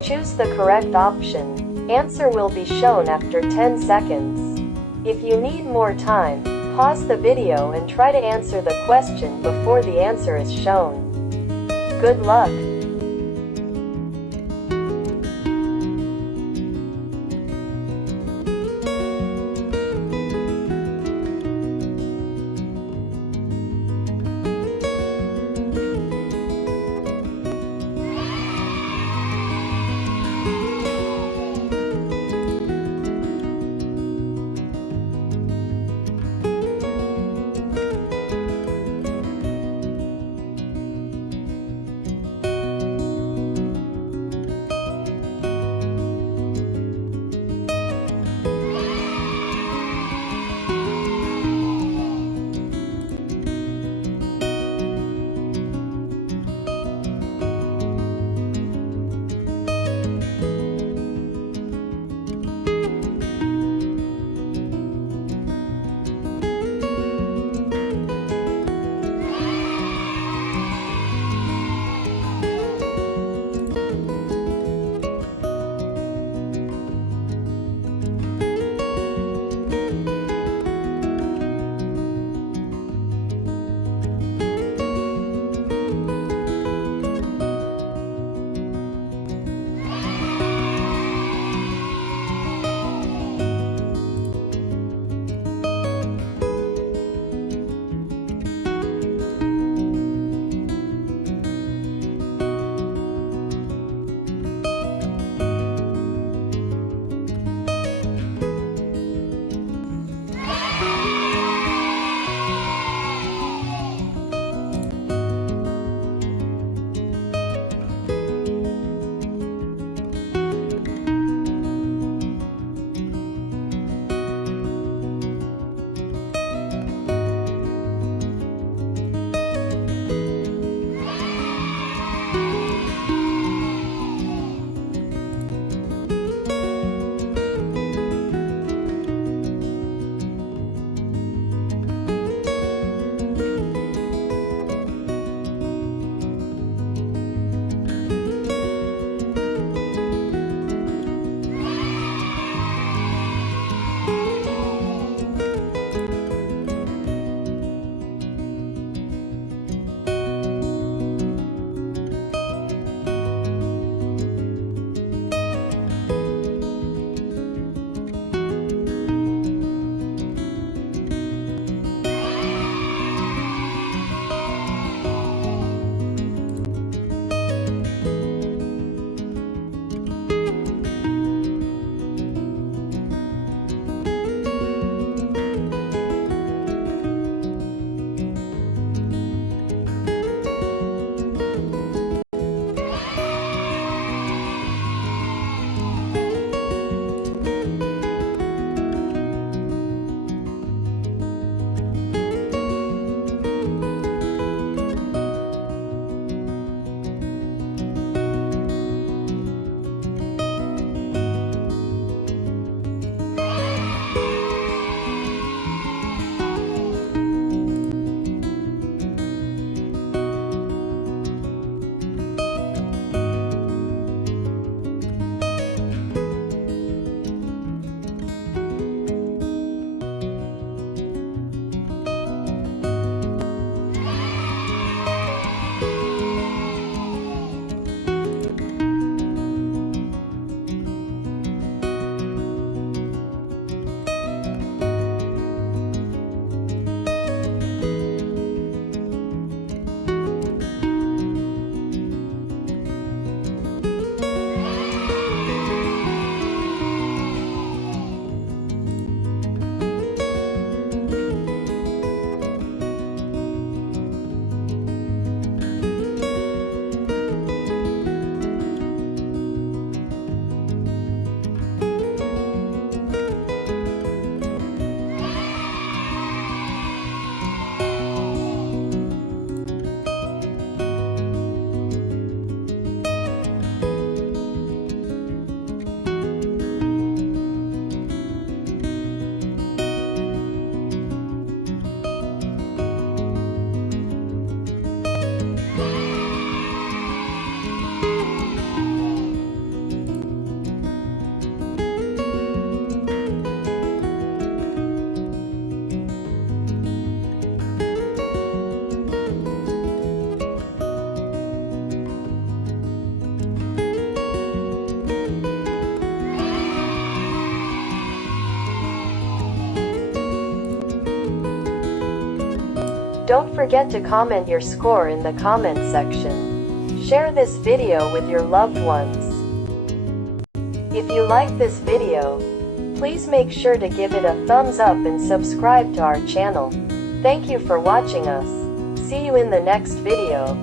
Choose the correct option. Answer will be shown after 10 seconds. If you need more time, pause the video and try to answer the question before the answer is shown. Good luck! Don't forget to comment your score in the comment section. Share this video with your loved ones. If you like this video, please make sure to give it a thumbs up and subscribe to our channel. Thank you for watching us. See you in the next video.